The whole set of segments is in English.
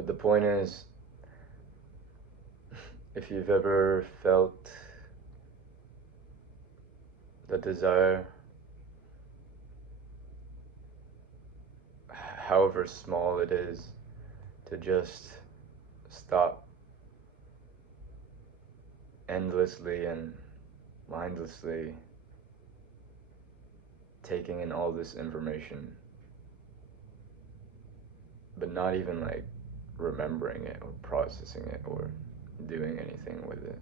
But the point is, if you've ever felt the desire, however small it is, to just stop endlessly and mindlessly taking in all this information, but not even like remembering it or processing it or doing anything with it,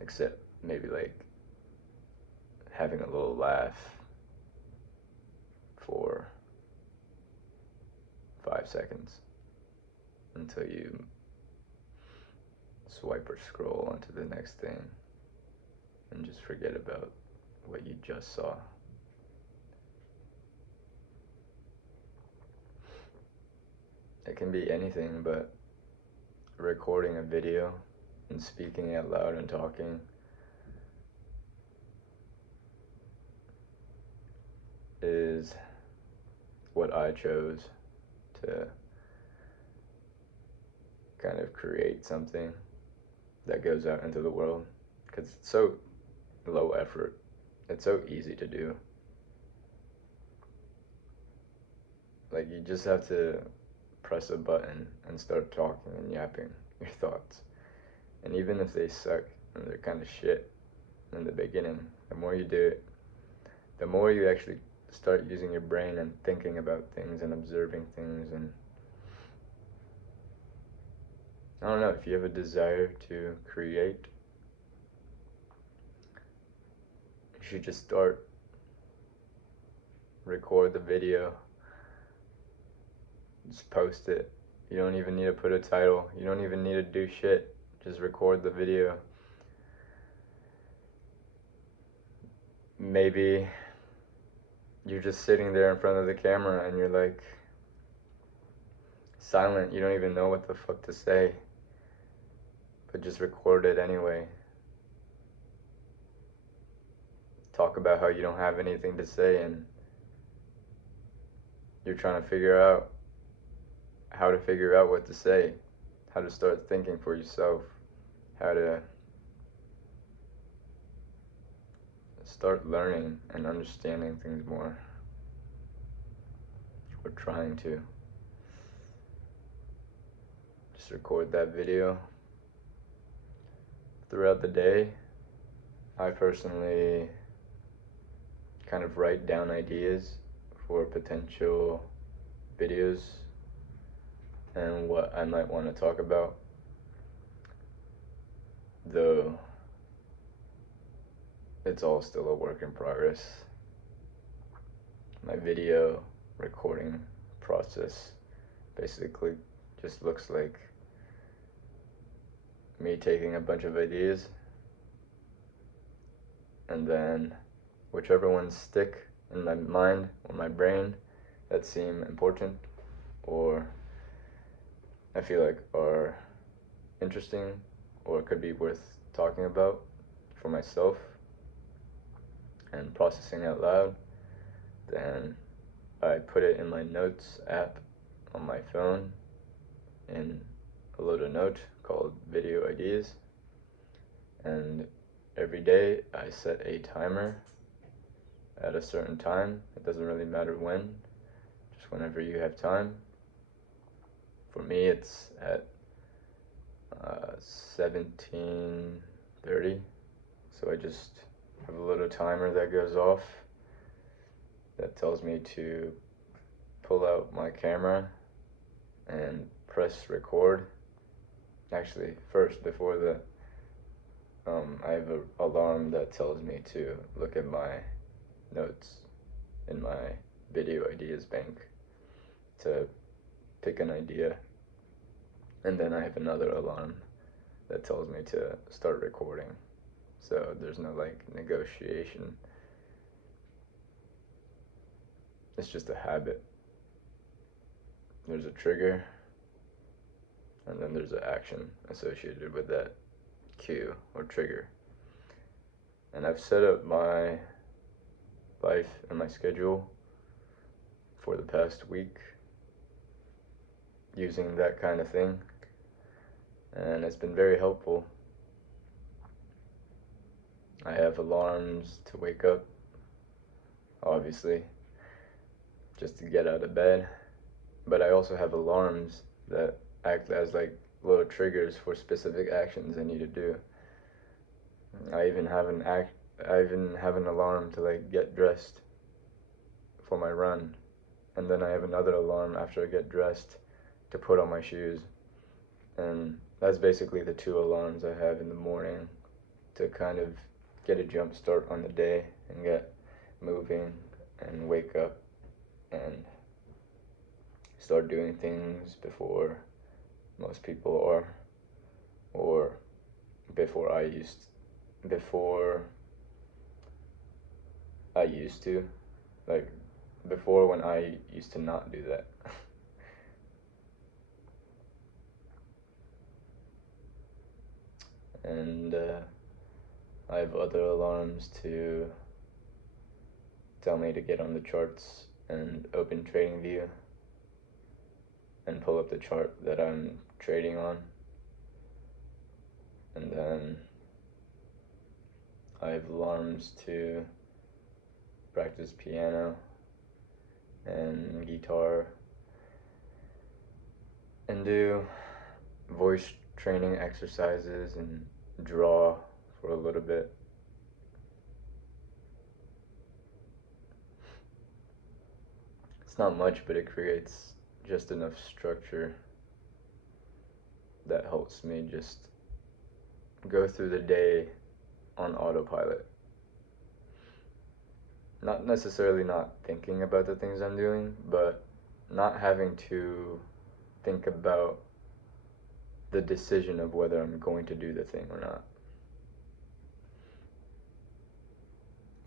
except maybe like having a little laugh for 5 seconds until you swipe or scroll onto the next thing and just forget about what you just saw. It can be anything, but recording a video and speaking out loud and talking is what I chose to kind of create something that goes out into the world, because it's so low effort, it's so easy to do. Like, you just have to press a button and start talking and yapping your thoughts. And even if they suck and they're kind of shit in the beginning, the more you do it, the more you actually start using your brain and thinking about things and observing things. And I don't know, if you have a desire to create, you should just start. Record the video, just post it. You don't even need to put a title, you don't even need to do shit, just record the video. Maybe you're just sitting there in front of the camera and you're like silent, you don't even know what the fuck to say, but just record it anyway. Talk about how you don't have anything to say and you're trying to figure out how to figure out what to say, how to start thinking for yourself, how to start learning and understanding things more, or trying to. Just record that video. Throughout the day, I personally kind of write down ideas for potential videos and what I might want to talk about, though it's all still a work in progress. My video recording process basically just looks like me taking a bunch of ideas and then whichever ones stick in my mind or my brain that seem important or I feel like are interesting or could be worth talking about for myself and processing out loud, then I put it in my notes app on my phone in a little note called Video Ideas, and every day I set a timer at a certain time. It doesn't really matter when, just whenever you have time. For me, it's at 17:30, so I just have a little timer that goes off that tells me to pull out my camera and press record. Actually, first, before the I have an alarm that tells me to look at my notes in my video ideas bank to pick an idea, and then I have another alarm that tells me to start recording. So there's no like negotiation. It's just a habit. There's a trigger, and then there's an action associated with that cue or trigger. And I've set up my life and my schedule for the past week using that kind of thing, and it's been very helpful. I have alarms to wake up, obviously, just to get out of bed, but I also have alarms that act as like little triggers for specific actions I need to do. I even have an alarm to like get dressed for my run, and then I have another alarm after I get dressed to put on my shoes. And that's basically the two alarms I have in the morning to kind of get a jump start on the day and get moving and wake up and start doing things before most people are, or before before I used to, like before when I used to not do that. And I have other alarms to tell me to get on the charts and open TradingView and pull up the chart that I'm trading on. And then I have alarms to practice piano and guitar and do voice training exercises and draw for a little bit. It's not much, but it creates just enough structure that helps me just go through the day on autopilot. Not necessarily not thinking about the things I'm doing, but not having to think about the decision of whether I'm going to do the thing or not.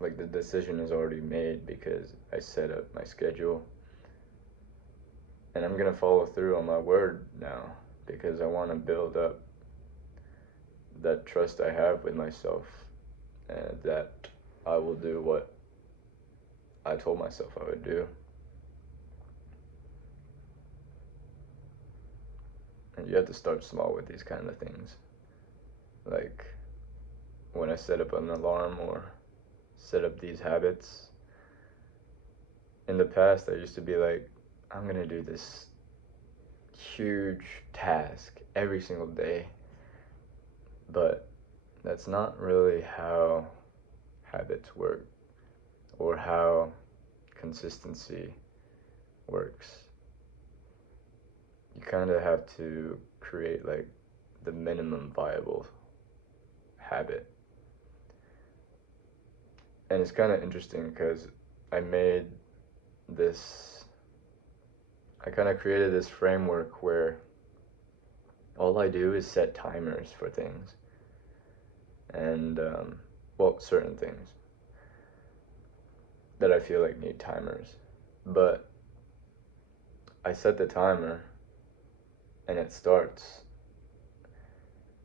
Like the decision is already made because I set up my schedule, and I'm gonna follow through on my word now because I want to build up that trust I have with myself, and that I will do what I told myself I would do. And you have to start small with these kind of things. Like when I set up an alarm or set up these habits, in the past I used to be like, I'm gonna do this huge task every single day. But that's not really how habits work or how consistency works. You kind of have to create like the minimum viable habit. And it's kind of interesting because I made this, I kind of created this framework where all I do is set timers for things. And, well, certain things that I feel like need timers. But I set the timer and it starts.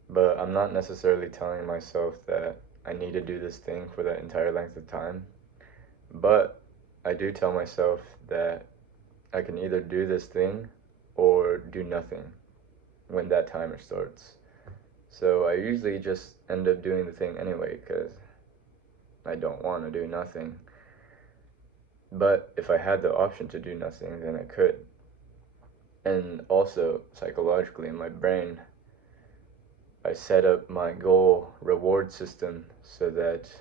But I'm not necessarily telling myself that I need to do this thing for that entire length of time. But I do tell myself that I can either do this thing or do nothing when that timer starts. So I usually just end up doing the thing anyway because I don't want to do nothing. But if I had the option to do nothing, then I could. And also, psychologically, in my brain, I set up my goal reward system so that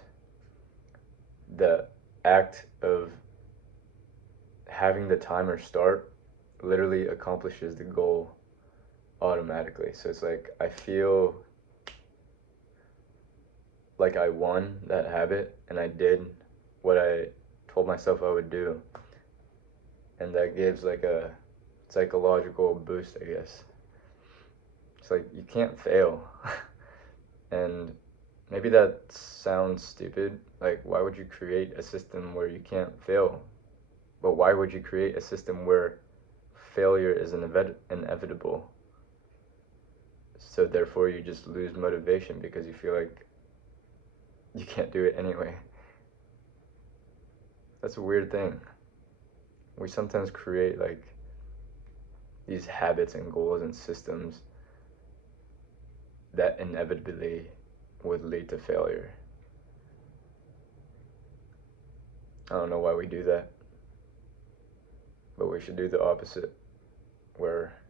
the act of having the timer start literally accomplishes the goal automatically. So it's like I feel like I won that habit and I did what I told myself I would do. And that gives like a psychological boost, I guess. It's like you can't fail. And maybe that sounds stupid. Like, why would you create a system where you can't fail? But why would you create a system where failure is inevitable? So therefore you just lose motivation because you feel like you can't do it anyway. That's a weird thing. We sometimes create like these habits and goals and systems that inevitably would lead to failure. I don't know why we do that, but we should do the opposite, where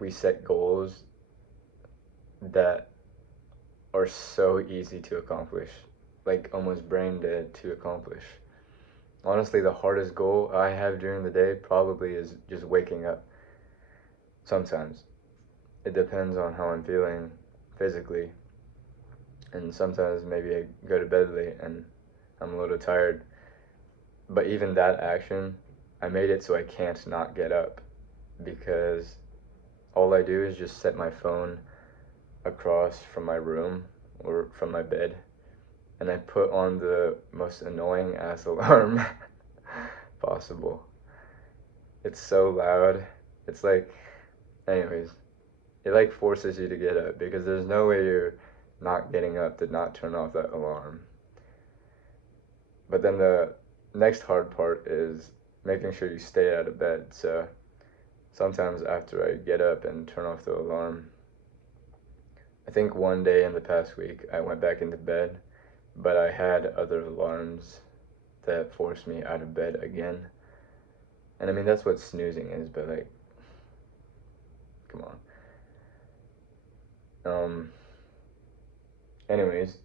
we set goals that are so easy to accomplish, like almost brain dead to accomplish. Honestly, the hardest goal I have during the day probably is just waking up. Sometimes. It depends on how I'm feeling physically. And sometimes maybe I go to bed late and I'm a little tired. But even that action, I made it so I can't not get up, because all I do is just set my phone across from my room or from my bed, and I put on the most annoying ass alarm possible. It's so loud. It's like, anyways, it like forces you to get up, because there's no way you're not getting up to not turn off that alarm. But then the next hard part is making sure you stay out of bed. So sometimes after I get up and turn off the alarm, I think one day in the past week I went back into bed, but I had other alarms that forced me out of bed again. And I mean, that's what snoozing is, but like, come on. Anyways,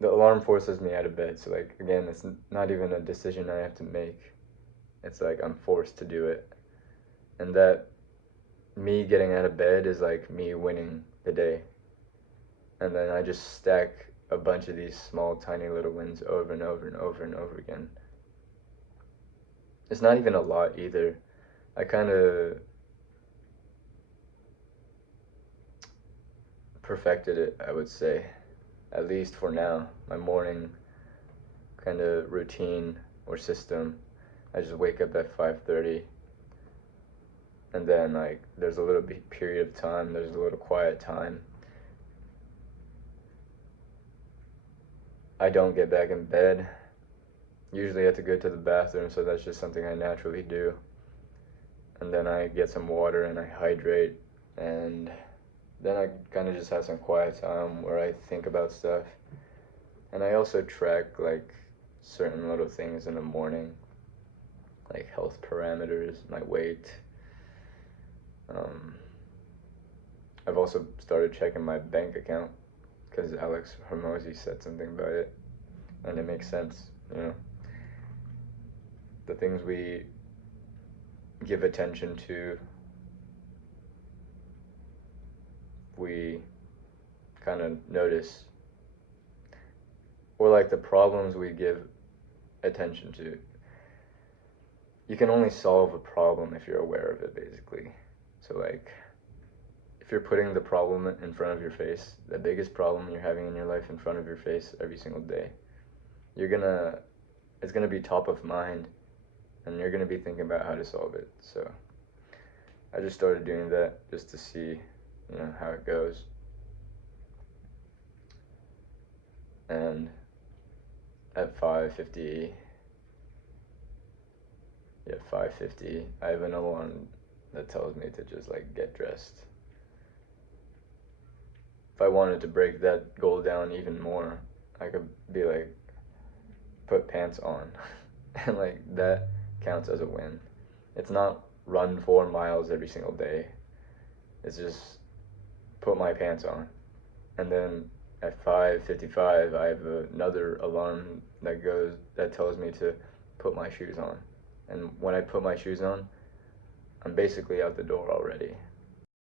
the alarm forces me out of bed. So like, again, it's not even a decision I have to make. It's like I'm forced to do it. And that me getting out of bed is like me winning the day. And then I just stack a bunch of these small, tiny little wins over and over and over and over again. It's not even a lot either. I kind of perfected it, I would say, at least for now. My morning kind of routine or system, I just wake up at 5:30, and then like there's a little period of time, there's a little quiet time. I don't get back in bed. Usually I have to go to the bathroom, so that's just something I naturally do. And then I get some water and I hydrate, and then I kind of just have some quiet time where I think about stuff. And I also track like certain little things in the morning, like health parameters, my weight. I've also started checking my bank account, because Alex Hormozy said something about it, and it makes sense, you know. The things we give attention to, we kind of notice, or like the problems we give attention to. You can only solve a problem if you're aware of it, basically. So like, if you're putting the problem in front of your face, the biggest problem you're having in your life in front of your face every single day, it's gonna be top of mind, and you're gonna be thinking about how to solve it. So I just started doing that just to see, you know, how it goes. And at 5:50, I have an alarm that tells me to just like get dressed. If I wanted to break that goal down even more, I could be like, put pants on. And like, that counts as a win. It's not run 4 miles every single day. It's just put my pants on. And then at 5:55, I have another alarm that tells me to put my shoes on. And when I put my shoes on, I'm basically out the door already.